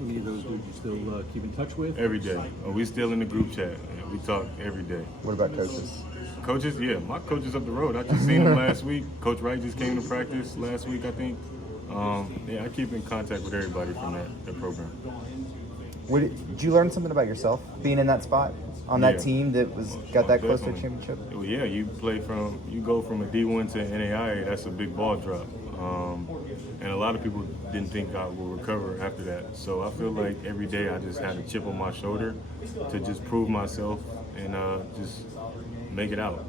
Any of those groups you still keep in touch with? Every day. We still in the group chat. And we talk every day. What about coaches? Coaches, yeah, my coach is up the road. I just seen him last week. Coach Wright just came to practice last week, I think. Yeah, I keep in contact with everybody from that program. Did you learn something about yourself being in that spot on that team that got that close to a Definitely. championship? Yeah, you go from a D1 to NAIA. That's a big ball drop, and a lot of people didn't think I would recover after that. So I feel like every day I just had a chip on my shoulder to just prove myself and just make it out.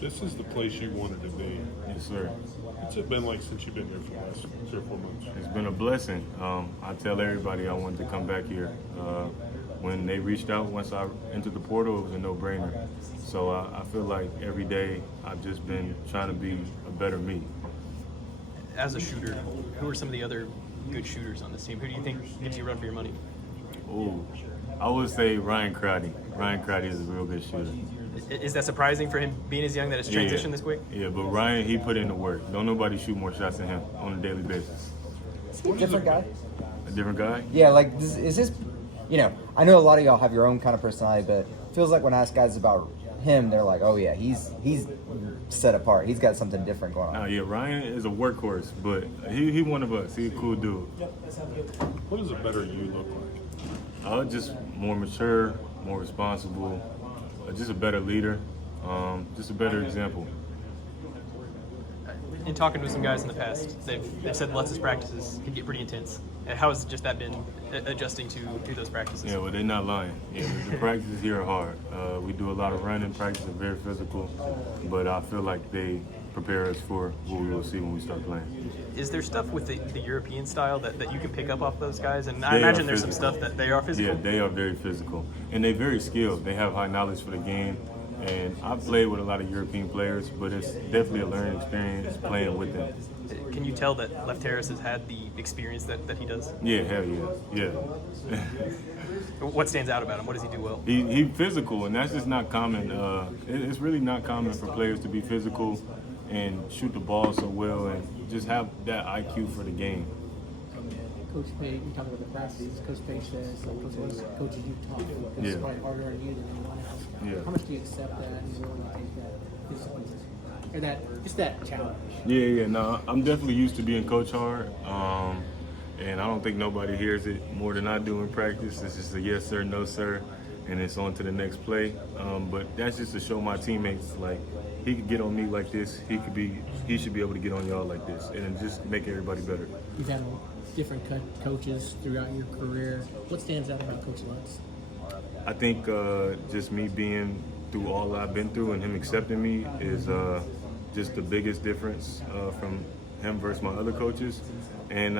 This is the place you wanted to be. Yes, sir. What's it been like since you've been here for the last 3 or 4 months? It's been a blessing. I tell everybody I wanted to come back here. When they reached out, once I entered the portal, it was a no-brainer. So I feel like every day I've just been trying to be a better me. As a shooter, who are some of the other good shooters on this team? Who do you think gives you a run for your money? Ooh, I would say Ryan Crowdy. Ryan Crowdy is a real good shooter. Is that surprising for him being as young that it's transitioned this quick? Yeah, but Ryan, he put in the work. Don't nobody shoot more shots than him on a daily basis. Different guy? A different guy? Yeah, like, is this, I know a lot of y'all have your own kind of personality, but it feels like when I ask guys about him, they're like, oh yeah, he's set apart. He's got something different going on. Yeah, Ryan is a workhorse, but he one of us. He's a cool dude. What does a better you look like? Just more mature, more responsible, just a better leader, just a better example. In talking with some guys in the past, they've said Lutz's practices can get pretty intense. And how has just that been adjusting to those practices? Yeah, well, they're not lying. Yeah, the practices here are hard. We do a lot of running, practice are very physical, but I feel like they prepare us for what we will see when we start playing. Is there stuff with the European style that you can pick up off those guys? And I imagine there's some stuff that they are physical. Yeah, they are very physical. And they're very skilled. They have high knowledge for the game. And I've played with a lot of European players, but it's definitely a learning experience playing with them. Can you tell that Left Harris has had the experience that he does? Yeah, hell yeah. What stands out about him? What does he do well? He's physical, and that's just not common. It's really not common for players to be physical and shoot the ball so well and just have that IQ for the game. Coach Pay, you talk about the practices. Coach Pay says, coaches you talk to, it's probably harder on you than anyone else. Yeah. How much do you accept that and willing to take that physical, or that challenge? Yeah. No, I'm definitely used to being coach hard, and I don't think nobody hears it more than I do in practice. It's just a yes sir, no sir, and it's on to the next play. But that's just to show my teammates, like, he could get on me like this. He should be able to get on y'all like this, and just make everybody better. You've had different coaches throughout your career. What stands out about Coach Lutz? I think just me being through all I've been through and him accepting me is just the biggest difference from him versus my other coaches. And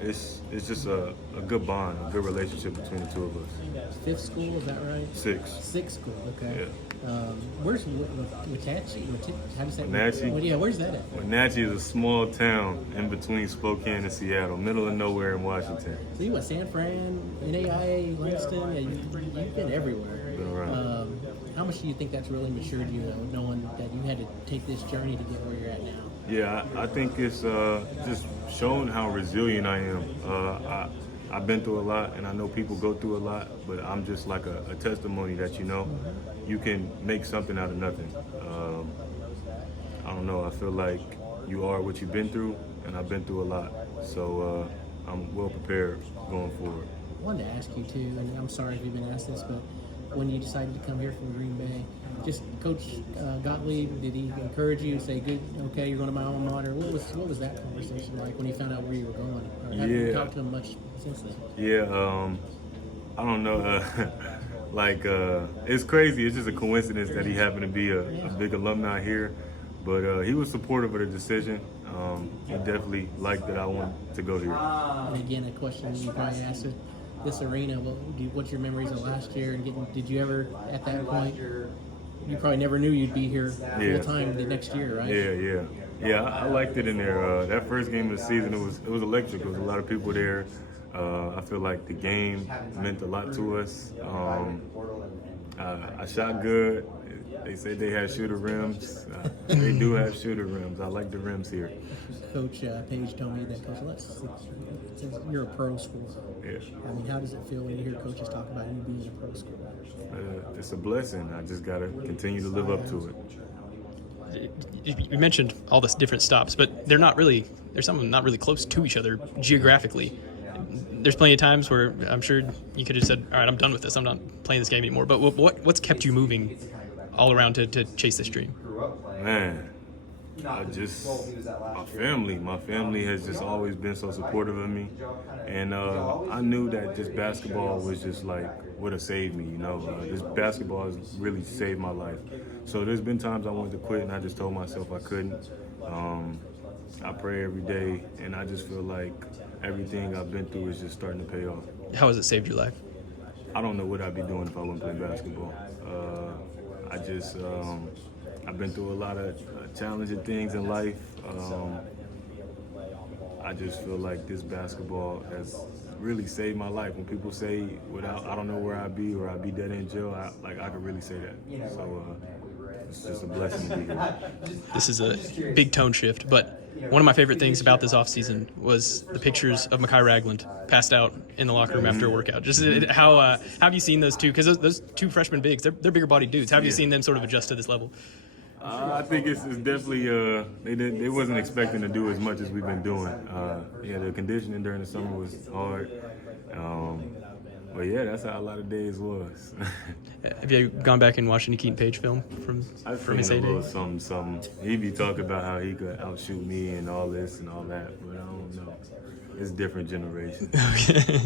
it's just a good bond, a good relationship between the two of us. Fifth school, is that right? Sixth school, okay. Yeah. Where's Wenatchee? How do you say it? Wenatchee? Yeah, where's that at? Wenatchee is a small town in between Spokane and Seattle, middle of nowhere in Washington. So you went San Fran, NAIA, Langston, yeah, you've been everywhere. Been around. How much do you think that's really matured you, knowing that you had to take this journey to get where you're at now? Yeah, I think it's just showing how resilient I am. I've been through a lot, and I know people go through a lot, but I'm just like a testimony that, you can make something out of nothing. I don't know, I feel like you are what you've been through, and I've been through a lot. So I'm well prepared going forward. I wanted to ask you too, and I'm sorry if you've been asked this, but when you decided to come here from Green Bay, just Coach Gottlieb, did he encourage you, say, "Good, okay, you're going to my alma mater"? What was that conversation like when you found out where you were going? Or have you talked to him much since then? Yeah, I don't know. It's crazy. It's just a coincidence that he happened to be a big alumni here, but he was supportive of the decision. He definitely liked that I wanted to go here. And again, a question you probably asked her. This arena, what's your memories of last year? And did you ever, at that point, you probably never knew you'd be here full time the next year, right? Yeah. I liked it in there. That first game of the season, it was electric. There was a lot of people there. I feel like the game meant a lot to us. I shot good. They said they had shooter rims. They do have shooter rims. I like the rims here. Coach Page told me that Coach Lutz, you're a pro school. Yeah. I mean, how does it feel when you hear coaches talk about you being a pro school? It's a blessing. I just got to continue to live up to it. You mentioned all this different stops, but they're not really. There's some of them not really close to each other geographically. There's plenty of times where I'm sure you could have said, "All right, I'm done with this. I'm not playing this game anymore." But what's kept you moving all around to chase this dream? Man, my family. My family has just always been so supportive of me, and I knew that just basketball was just like would have saved me. You know, this basketball has really saved my life. So there's been times I wanted to quit, and I just told myself I couldn't. I pray every day, and I just feel like everything I've been through is just starting to pay off. How has it saved your life? I don't know what I'd be doing if I wasn't playing basketball. I've been through a lot of challenging things in life. I just feel like this basketball has really saved my life. When people say, I don't know where I'd be or I'd be dead in jail, I could really say that. So it's just a blessing to be here. This is a big tone shift, but one of my favorite things about this offseason was the pictures of Mekhi Ragland passed out in the locker room after a workout. Just how have you seen those two? Because those two freshman bigs, they're bigger bodied dudes. How have you seen them sort of adjust to this level? I think it's definitely they wasn't expecting to do as much as we've been doing. The conditioning during the summer was hard. But yeah, that's how a lot of days was. Have you gone back and watched any Keaton Page film from his seen a heyday? little something. He be talking about how he could outshoot me and all this and all that, but I don't know. It's a different generation. Okay.